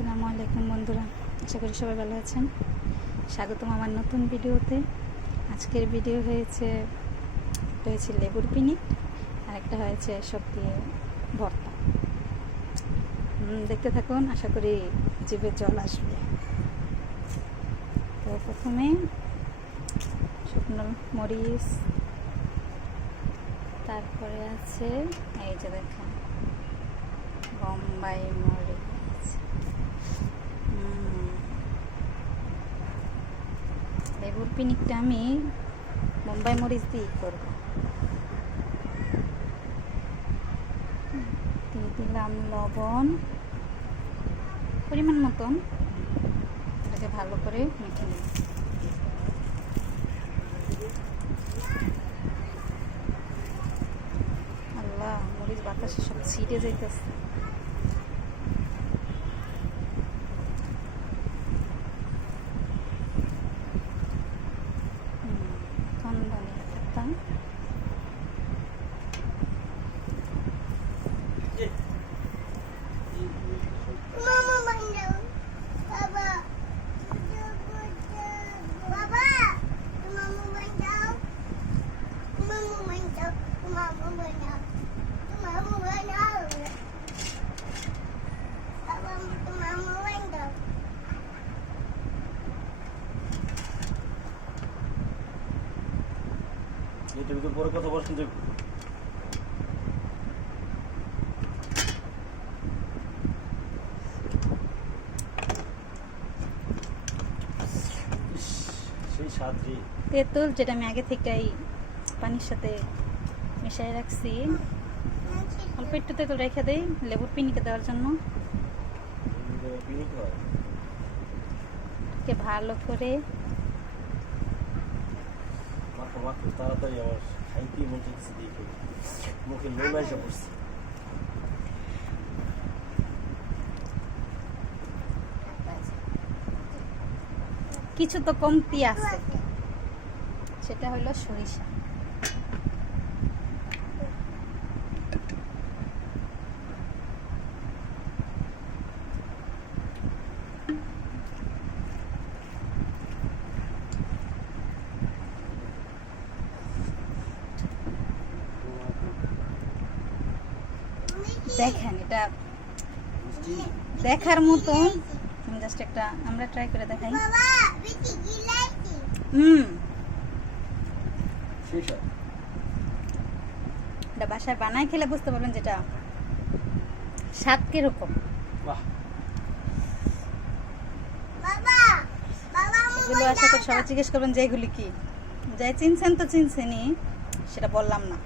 আসসালামু আলাইকুম বন্ধুরা, আশা করি সবাই ভালো আছেন। স্বাগতম আমার নতুন ভিডিওতে। আজকের ভিডিও হয়েছে লেবুর পিনি আর একটা হয়েছে সবজি ভর্তা। দেখতে থাকুন, আশা করি জিভে জল আসবে। তো প্রথমে শুকনো মরিচ, তারপরে আছে এই যে দেখেন বোম্বাই মরিচ, লেবুর পিনিকটা আমি বোম্বাই মরিচ দিয়ে করব। দিয়ে দিলাম লবণ পরিমাণ মতন, এটাকে ভালো করে মেখে নিই। আল্লাহ, মরিচ বাতাসে সব ছিটে যাইতেছে। এটা ভিতর পরে কথা বলছেন যে সেই সাদরি তেঁতুল, যেটা আমি আগে থেকেই পানির সাথে মিশিয়ে রাখছি। অল্প একটু তেঁতুল রেখে দেই লেবুর পিনিকে দেওয়ার জন্য। ভালো করে তাড়াতাড়ি আমার খাইতে মন চাইছে, দেখে মুখে লোল এসে পড়ছে। কিছু তো কমতি আছে, সেটা হলো সরিষা। দেখেন, এটা দেখার মতো। জাস্ট একটা আমরা ট্রাই করে দেখাই। এটা বাসায় বানায় খেলে বুঝতে পারবেন যেটা স্বাদ কিরকম। এগুলো আশা করি সবাই জিজ্ঞেস করবেন যে এগুলি কি। যাই চিনছেন তো চিনছেনই, সেটা বললাম না।